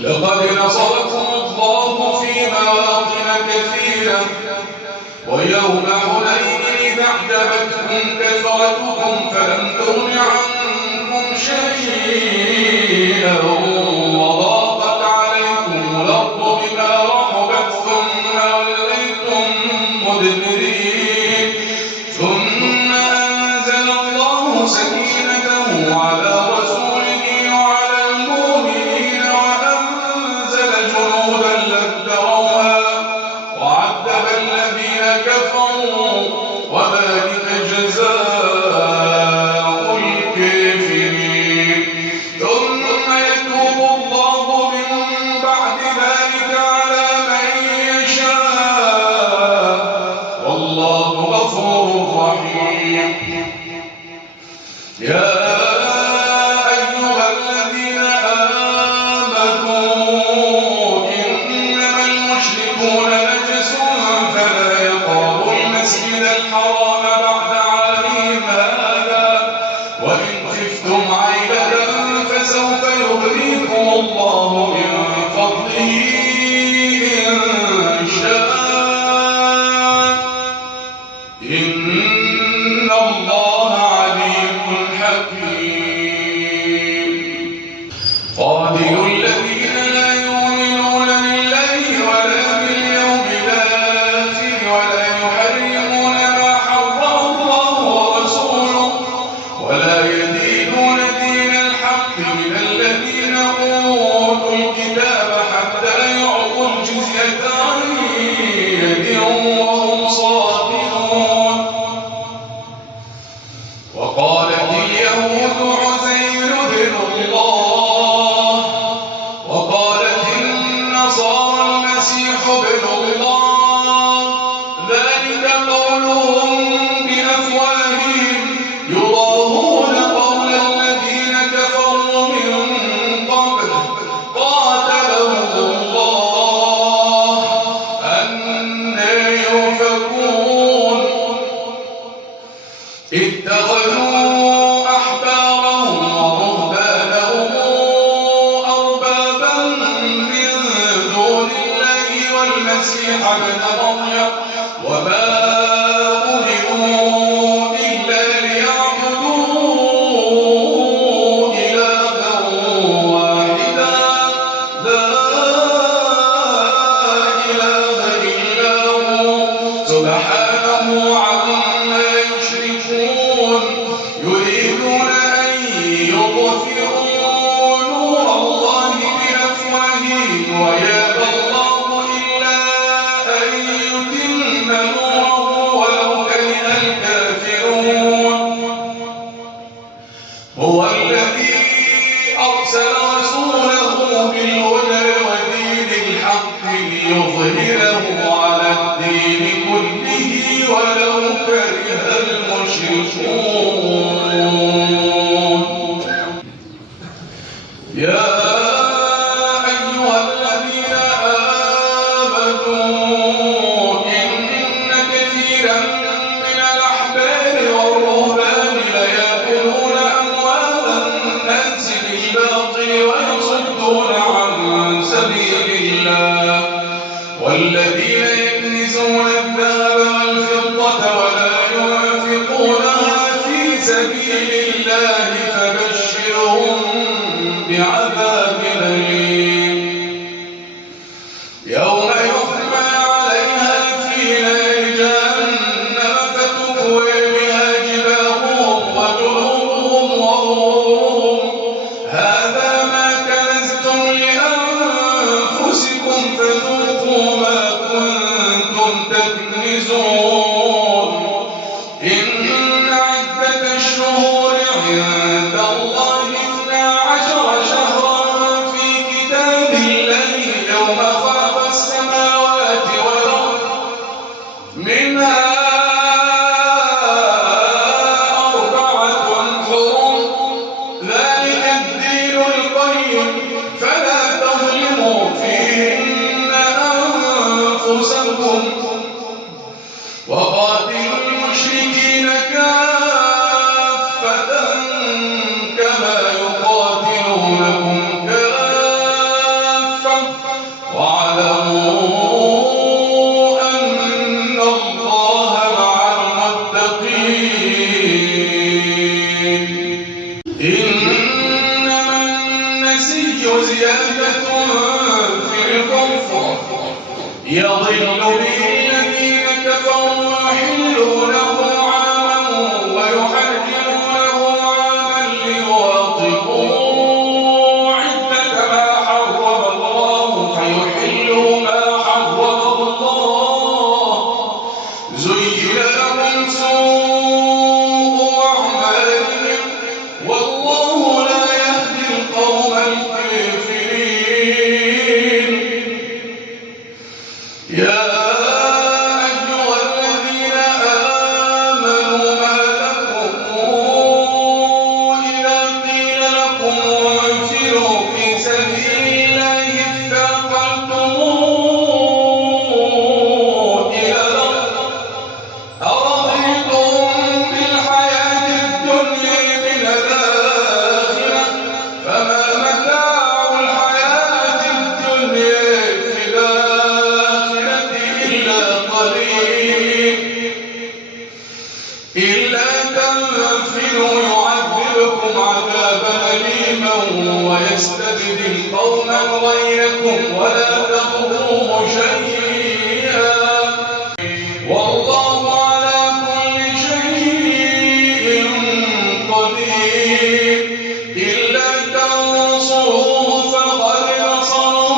لقد نصركم الله في مواطن كثيرة ويوم حنين إذ أعجبتكم كثرتكم فلم تغن عنكم شيئا وضاقت عليكم الأرض بما رحبت ثم وليتم مدبرين ثم أنزل الله سكينته على رسوله وعلى المؤمنين وأنزل جنودا لم تروها وعذب الذين كفروا وذلك جزاء الكافرين ثم يتوب الله من بعد ذلك على من يشاء والله غفور رحيم. يا أيها الذين آمنوا إنما المشركون نجس فلا يقربوا المسجد الحرام بعد عامهم هذا وإن خفتم عيلة فسوف يغنيكم الله من فضله إن شاء إن الله عليم حكيم. قاتل الذين لا يؤمنون بالله ولا باليوم الآخر ولا يحرمون ما حرم الله ورسوله ولا يدينون دين الحق من الذين أوتوا الكتاب حتى يعطوا الجزية عن يد وهم صاغرون. وقالت اليهود عزير بن الله وقالت النصارى المسيح بن الله ذلك قولهم بأفواههم يضاهون قول الذين كفروا من قبل قاتلهم الله أنى يؤفكون. اتخذوا أحبارهم ورهبانهم أربابا من دون الله والمسيح ابن مريم وما أمروا إلا ليعبدوا إلها واحدا لا إله إلا هو سبحانه عما يشركون. يريدون أن يطفئوا نور الله بأفواههم ويأبى الله إلا أن يتم نوره ولو كره الكافرون. هو الذي أرسل رسوله بالهدى ودين الحق ليظهره على الدين كله ولو كره المشركون. يا أيها الذين آمنوا إن كثيرا من الأحبار والرهبان ليأكلون أموال الناس بالباطل ويصدون عن سبيل الله والذين يكنزون الذهب والفضة ولا ينفقونها في سبيل الله فبشرهم بعذاب أليم. يوم يحمى عليها في نار جهنم فتكوى بها جباههم وجنوبهم وظهورهم هذا ما كنزتم لأنفسكم فذوقوا ما كنتم تكنزون. إن عدة الشهور عند الله 12 شهرا في كتاب الله يوم خلق السماوات والأرض منها 4 حرم ذلك الدين القيم فلا تظلموا فيهن أنفسكم وقاتلوا المشركين كافة كما يقاتلونكم كافة زيادة في الكفر يضل به الذين كفروا يحلونه عاما ويحرمونه عاما ليواطئوا عدة ما حرم الله فيحلوا ما حرم الله زين لهم سوء أعمالهم والله لا يهدي القوم الكافرين. يا أيها الذين آمنوا ما لكم إذا قيل لكم انفروا في سبيل الله اثاقلتم إلى الأرض أرضيتم بالحياة الدنيا من الآخرة فما متاع الحياة الدنيا في الآخرة إلا قليل. إلا تنفروا يعذبكم عذابا أليما ويستبدل قوما غيركم ولا تضروه شيئا والله على كل شيء قدير. إلا تنصروه فقد نصره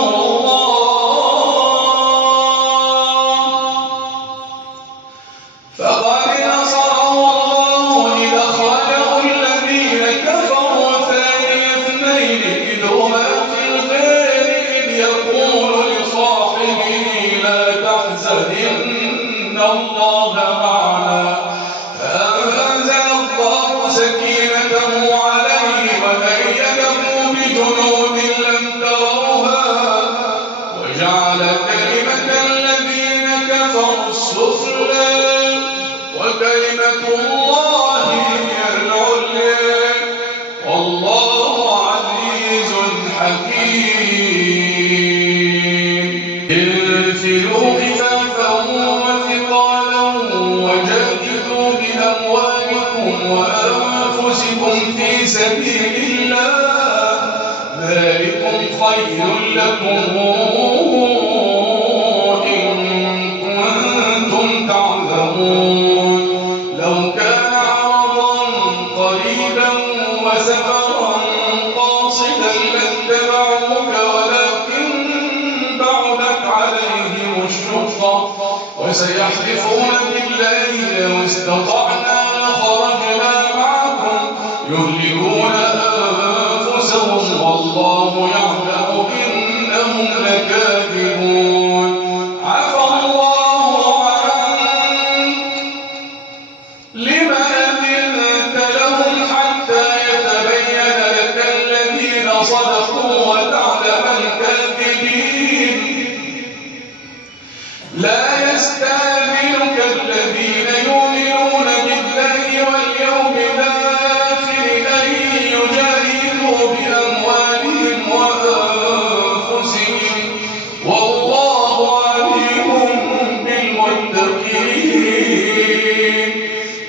الله إذ أخرجه الذين كفروا ثاني اثنين إذ هما في الغار إذ يقول لصاحبه لا تحزن إن الله معنا فأنزل الله سكينته عليه وأيده بجنود لم تروها وجعل كلمة الذين كفروا السفلى وكلمة الله هي العليا والله عزيز حكيم. انفروا خفافا وثقالا وجاهدوا بأموالكم وأنفسكم في سبيل الله ذلكم خير لكم إن كنتم تعلمون. لو كان عرضا قريبا وسفرا قاصدا لاتبعوك ولكن بعدت عليهم الشقة وسيحلفون بالله لو استطعنا لخرجنا معكم يهلكون أنفسهم والله يعلم إنهم لكاذبون. عفى الله عنك لم أذنت لهم حتى يتبين لك الذين صدقوا وتعلم الكاذبين. لا يستأذنك الذين يؤمنون بالله واليوم الآخر أن يجاهدوا بأموالهم وأنفسهم والله عليم بالمتقين.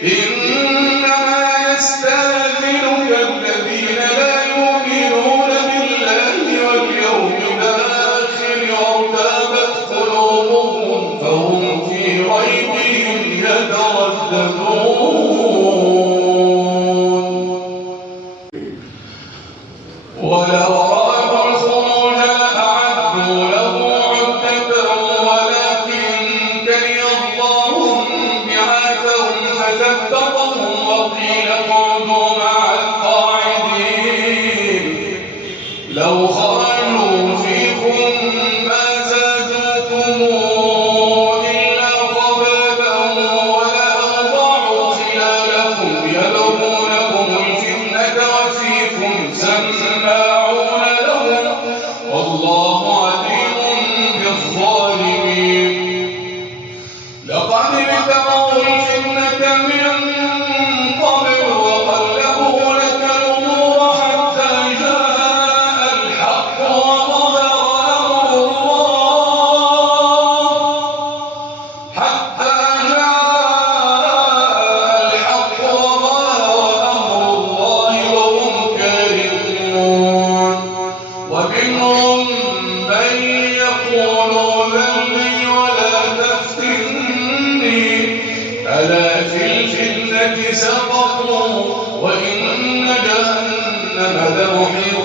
إنما يستأذنك الذين لا يؤمنون بالله واليوم الآخر وارتابت قلوبهم فهم في ريبهم يترددون. ولو أرادوا الخروج لأعدوا له عدة ولكن كره الله بعاثهم فثبطهم وقيل اقعدوا مع القاعدين. لو خرجوا فيكم ما زادوكم إلا خبالا ولأوضعوا خلالكم يبغونكم الفتنة وفيكم سماعون لهم والله عليم بالظالمين. لقد ابتغوا الفتنة من قبل وقلبوا لك الأمور حتى جاء الحق وظهر أمر الله وهم كارهون. ومنهم الفتنة سقطوا وإن جهنم لمحيطة